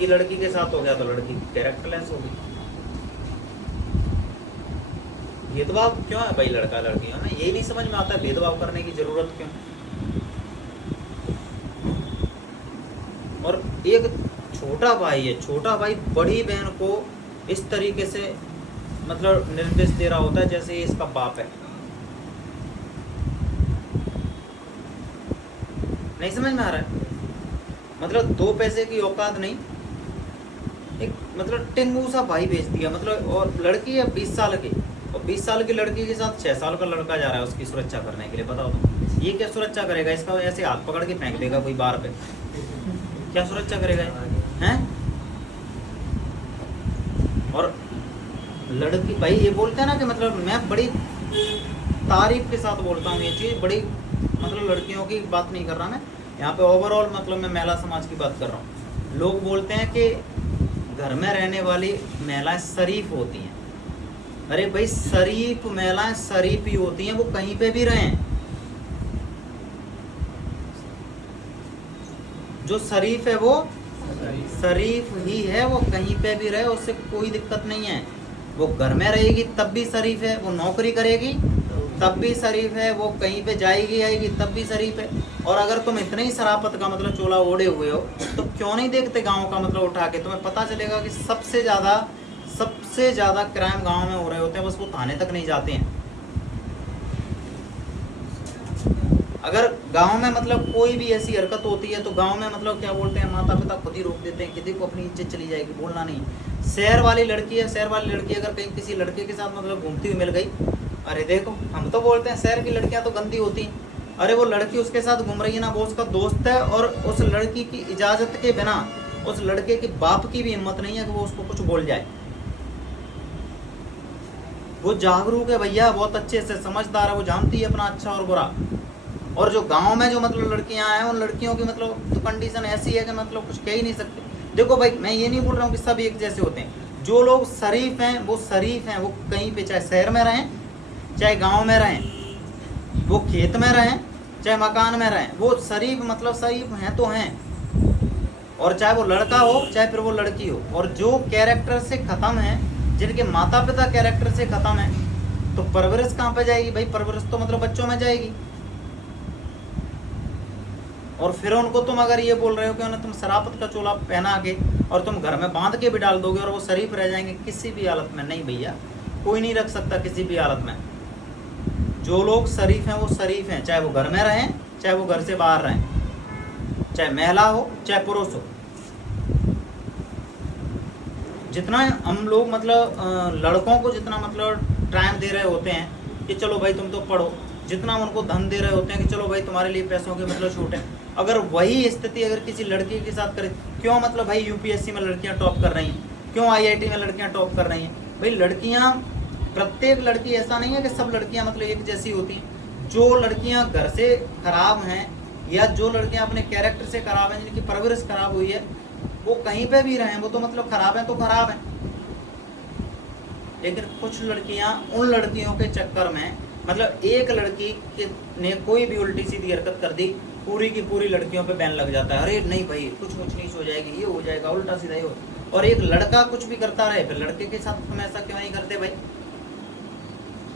ये लड़की के साथ हो गया तो लड़की कैरेक्टरलेस हो गई। भेदभाव क्यों है भाई लड़का लड़कियों में, यही नहीं समझ में आता है भेदभाव करने की जरूरत क्यों। और एक छोटा भाई है, छोटा भाई बड़ी बहन को इस तरीके से मतलब निर्देश दे रहा होता है जैसे ये इसका बाप है। नहीं समझ में आ रहा है, मतलब 2 पैसे की औकात नहीं, एक मतलब टिंगू सा भाई भेज दिया मतलब। और लड़की है 20 साल की, और 20 साल की लड़की के साथ 6 साल का लड़का जा रहा है उसकी सुरक्षा करने के लिए। बताओ तो ये क्या सुरक्षा करेगा, इसका ऐसे हाथ पकड़ के फेंक देगा कोई बार पे, क्या सुरक्षा करेगा हैं। और लड़की भाई ये बोलते हैं ना कि मतलब मैं बड़ी तारीफ के साथ बोलता हूँ ये चीज़, बड़ी मतलब लड़कियों की बात नहीं कर रहा मैं यहाँ पे, ओवरऑल मतलब मैं महिला समाज की बात कर रहा हूँ। लोग बोलते हैं कि घर में रहने वाली महिलाएं शरीफ होती हैं। अरे भाई शरीफ महिलाएं शरीफ ही होती हैं, वो कहीं पे भी रहें। जो शरीफ है वो शरीफ ही है, वो कहीं पे भी रहे उससे कोई दिक्कत नहीं है। वो घर में रहेगी तब भी शरीफ है, वो नौकरी करेगी तब भी शरीफ है, वो कहीं पे जाएगी आएगी तब भी शरीफ है। और अगर तुम इतने ही शराफत का मतलब चोला ओढ़े हुए हो तो क्यों नहीं देखते गाँव का मतलब उठा के, तुम्हें पता चलेगा कि सबसे ज़्यादा क्राइम गाँव में हो रहे होते हैं, बस वो थाने तक नहीं जाते हैं। अगर गांव में मतलब कोई भी ऐसी हरकत होती है तो गांव में मतलब क्या बोलते हैं, माता पिता खुद ही रोक देते हैं कि देखो अपनी इज्जत चली जाएगी, बोलना नहीं। शहर वाली लड़की है, शहर वाली लड़की अगर कहीं किसी लड़के के साथ मतलब घूमती हुई मिल गई, अरे देखो हम तो बोलते हैं शहर की लड़कियां तो गंदी होती हैं, अरे वो लड़की उसके साथ घूम रही है ना, वो उसका दोस्त है, और उस लड़की की इजाज़त के बिना उस लड़के के बाप की भी हिम्मत नहीं है कि वो उसको कुछ बोल जाए। वो जागरूक है भैया, बहुत अच्छे से समझदार है, वो जानती है अपना अच्छा और बुरा। और जो गांव में जो मतलब लड़कियां हैं उन लड़कियों की मतलब तो कंडीशन ऐसी है कि मतलब कुछ कह ही नहीं सकते। देखो भाई मैं ये नहीं बोल रहा हूँ कि सब एक जैसे होते हैं, जो लोग शरीफ हैं वो शरीफ हैं, वो कहीं पे चाहे शहर में रहें चाहे गांव में रहें, वो खेत में रहें चाहे मकान में रहें, वो शरीफ मतलब शरीफ हैं तो हैं। और चाहे वो लड़का हो चाहे फिर वो लड़की हो। और जो कैरेक्टर से ख़त्म है, जिनके माता पिता कैरेक्टर से ख़त्म है, तो परवरिश कहाँ पे जाएगी भाई, परवरिश तो मतलब बच्चों में जाएगी। और फिर उनको तुम अगर ये बोल रहे हो कि उन्हें तुम शराफत का चोला पहना के और तुम घर में बांध के भी डाल दोगे और वो शरीफ रह जाएंगे, किसी भी हालत में नहीं भैया, कोई नहीं रख सकता किसी भी हालत में। जो लोग शरीफ हैं वो शरीफ हैं, चाहे वो घर में रहें चाहे वो घर से बाहर रहें, चाहे महिला हो चाहे पुरुष हो। जितना हम लोग मतलब लड़कों को जितना मतलब टाइम दे रहे होते हैं कि चलो भाई तुम तो पढ़ो, जितना उनको धन दे रहे होते हैं कि चलो भाई तुम्हारे लिए पैसों की मतलब छूट है, अगर वही स्थिति अगर किसी लड़की के साथ करे, क्यों मतलब भाई यूपीएससी में लड़कियां टॉप कर रही हैं, क्यों आईआईटी में लड़कियां टॉप कर रही हैं भाई। लड़कियां, प्रत्येक लड़की ऐसा नहीं है कि सब लड़कियां मतलब एक जैसी होती हैं। जो लड़कियां घर से खराब हैं या जो लड़कियां अपने कैरेक्टर से खराब हैं, जिनकी परवरिश खराब हुई है, वो कहीं पे भी रहें, वो तो मतलब खराब हैं तो खराब हैं। लेकिन कुछ लड़कियां उन लड़कियों के चक्कर में मतलब एक लड़की ने कोई भी उल्टी सीधी हरकत कर दी, पूरी की पूरी लड़कियों पे बैन लग जाता है, अरे नहीं भाई कुछ नीच हो जाएगी, ये हो जाएगा, उल्टा सीधा ही हो। और एक लड़का कुछ भी करता रहे, फिर लड़के के साथ तुम ऐसा क्यों नहीं करते भाई?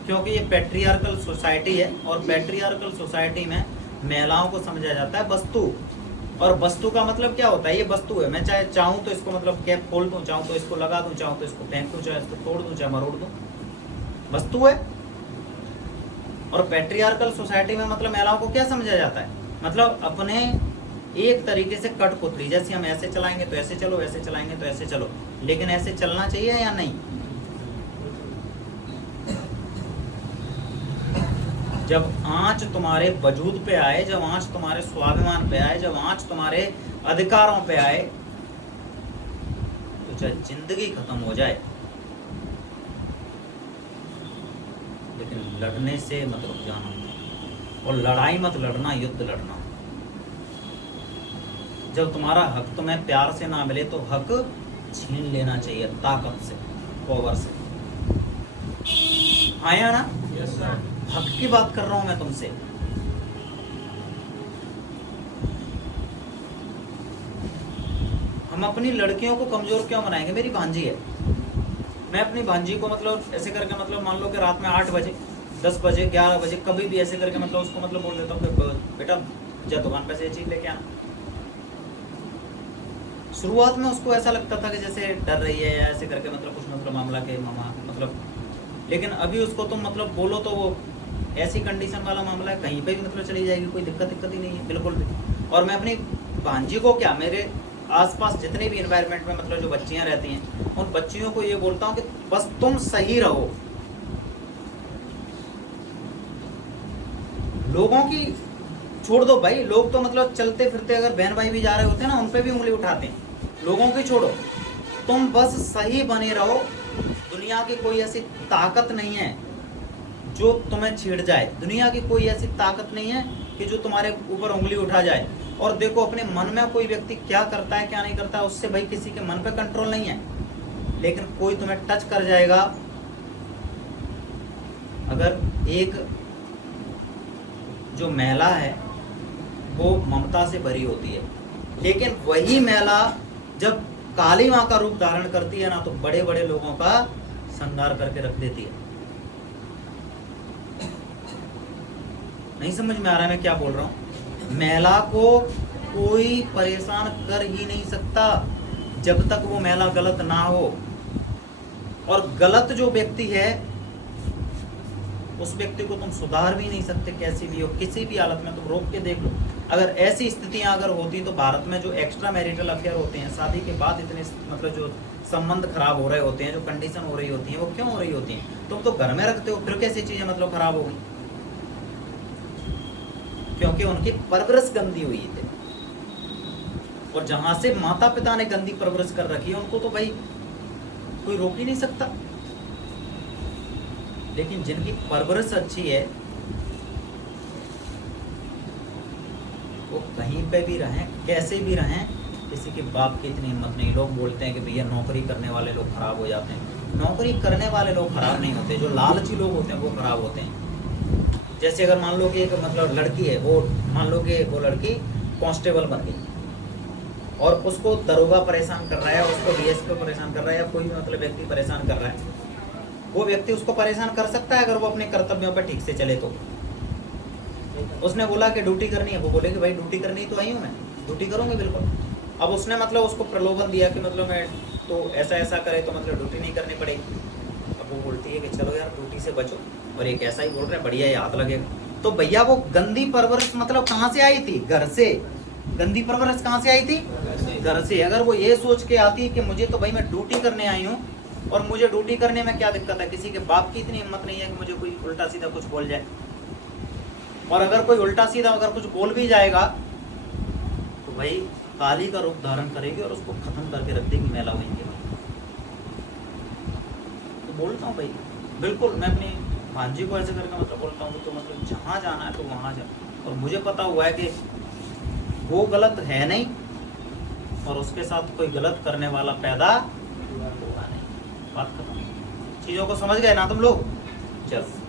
क्योंकि ये पैट्रियार्कल सोसाइटी है, और पैट्रियार्कल सोसाइटी में महिलाओं को समझा जाता है वस्तु। और वस्तु का मतलब क्या होता है, ये वस्तु है, मैं चाहे चाहूँ तो इसको मतलब कैप खोल दूँ, चाहूँ तो इसको लगा दूँ, चाहूँ तो इसको फेंक दूँ, चाहे इसको तोड़ दूँ, चाहे मरोड़ दूँ, वस्तु है। और पैट्रियार्कल सोसाइटी में मतलब महिलाओं को क्या समझा जाता है, मतलब अपने एक तरीके से कठपुतली, जैसे हम ऐसे चलाएंगे तो ऐसे चलो, ऐसे चलाएंगे तो ऐसे चलो, लेकिन ऐसे चलना चाहिए या नहीं? जब आँच तुम्हारे वजूद पे आए, जब आँच तुम्हारे स्वाभिमान पे आए, जब आँच तुम्हारे अधिकारों पे आए, तो चाहे जिंदगी खत्म हो जाए लेकिन लड़ने से मत रुक जाना, और लड़ाई मत लड़ना, युद्ध लड़ना। जब तुम्हारा हक तुम्हें प्यार से ना मिले तो हक छीन लेना चाहिए, ताकत से, पावर से। आया ना? Yes sir. हक की बात कर रहा हूं मैं तुमसे। हम अपनी लड़कियों को कमजोर क्यों बनाएंगे? मेरी भांजी है, मैं अपनी भांजी को मतलब ऐसे करके मतलब मान लो कि रात में 8 बजे 10 बजे 11 बजे कभी भी ऐसे करके मतलब उसको मतलब बोल देता हूँ कि बेटा जा दुकान पे से ये चीज़ लेके आना। शुरुआत में उसको ऐसा लगता था कि जैसे डर रही है या ऐसे करके मतलब कुछ मतलब मामला के मामा मतलब, लेकिन अभी उसको तुम मतलब बोलो तो वो ऐसी कंडीशन वाला मामला है, कहीं पे भी मतलब चली जाएगी, कोई दिक्कत ही नहीं है बिल्कुल भी। और मैं अपनी भांजी को क्या, मेरे आसपास जितने भी इन्वायरमेंट में मतलब जो बच्चियां रहती हैं उन बच्चियों को ये बोलता हूँ कि बस तुम सही रहो। लोगों की छोड़ दो भाई, लोग तो मतलब चलते फिरते अगर बहन भाई भी जा रहे होते हैं ना उन पे भी उंगली उठाते हैं, लोगों की छोड़ो, तुम बस सही बने रहो। दुनिया की कोई ऐसी ताकत नहीं है जो तुम्हें छेड़ जाए, दुनिया की कोई ऐसी ताकत नहीं है कि जो तुम्हारे ऊपर उंगली उठा जाए। और देखो अपने मन में कोई व्यक्ति क्या करता है क्या नहीं करता है उससे भाई किसी के मन पे कंट्रोल नहीं है, लेकिन कोई तुम्हें टच कर जाएगा। अगर एक जो महिला है वो ममता से भरी होती है, लेकिन वही महिला जब काली माँ का रूप धारण करती है ना तो बड़े बड़े लोगों का संहार करके रख देती है। नहीं समझ में आ रहा है मैं क्या बोल रहा हूँ? महिला को कोई परेशान कर ही नहीं सकता जब तक वो महिला गलत ना हो। और गलत जो व्यक्ति है उस व्यक्ति को तुम सुधार भी नहीं सकते, कैसी भी हो, किसी भी हालत में तुम रोक के देख लो। अगर ऐसी स्थितियां अगर होती तो भारत में जो एक्स्ट्रा मैरिटल अफेयर होते हैं, शादी के बाद इतने मतलब जो संबंध खराब हो रहे होते हैं, जो कंडीशन हो रही होती है, वो क्यों हो रही होती हैं? तुम तो घर में रखते हो, फिर कैसी चीजें मतलब खराब हो गई? क्योंकि उनकी परवरिश गंदी हुई थी, और जहां से माता पिता ने गंदी परवरिश कर रखी है उनको तो भाई कोई रोक ही नहीं सकता। लेकिन जिनकी परवरिश अच्छी है वो कहीं पे भी रहें, कैसे भी रहें, किसी के बाप की इतनी हिम्मत नहीं। लोग बोलते हैं कि भैया नौकरी करने वाले लोग खराब हो जाते हैं। नौकरी करने वाले लोग खराब नहीं होते, जो लालची लोग होते हैं वो खराब होते हैं। जैसे अगर मान लो कि एक मतलब लड़की है, वो मान लो कि वो लड़की कांस्टेबल बन गई और उसको दरोगा परेशान कर रहा है, उसको डीएसपी परेशान कर रहा है, या कोई भी मतलब व्यक्ति परेशान कर रहा है, वो व्यक्ति उसको परेशान कर सकता है अगर वो अपने कर्तव्यों पर ठीक से चले तो। उसने बोला कि ड्यूटी करनी है, वो बोले कि भाई ड्यूटी करनी तो आई हूँ, मैं ड्यूटी करूँगी बिल्कुल। अब उसने मतलब उसको प्रलोभन दिया कि मतलब मैं तो ऐसा ऐसा करे तो मतलब ड्यूटी नहीं करनी पड़ेगी। अब वो बोलती है कि चलो यार ड्यूटी से बचो, और एक ऐसा ही बोल रहे हैं बढ़िया ही हाथ लगेगा। तो भैया वो गंदी परवरिश मतलब कहाँ से आई थी? घर से। गंदी परवरिश कहाँ से आई थी? घर से। अगर वो ये सोच के आती कि मुझे तो भाई मैं ड्यूटी करने आई हूँ और मुझे ड्यूटी करने में क्या दिक्कत है, किसी के बाप की इतनी हिम्मत नहीं है कि मुझे कोई उल्टा सीधा कुछ बोल जाए। और अगर कोई उल्टा सीधा अगर कुछ बोल भी जाएगा तो भाई काली का रूप धारण करेगी और उसको खत्म करके रख देगी महिला वहीं के। तो बोलता हूँ भाई बिल्कुल, मैं अपनी भांजी को ऐसे करके मतलब बोलता हूँ तो मतलब जहाँ जाना है तो वहाँ जा। और मुझे पता हुआ है कि वो गलत है नहीं और उसके साथ कोई गलत करने वाला पैदा हुआ नहीं। बात खत्म। चीज़ों को समझ गए ना तुम लोग? चलो।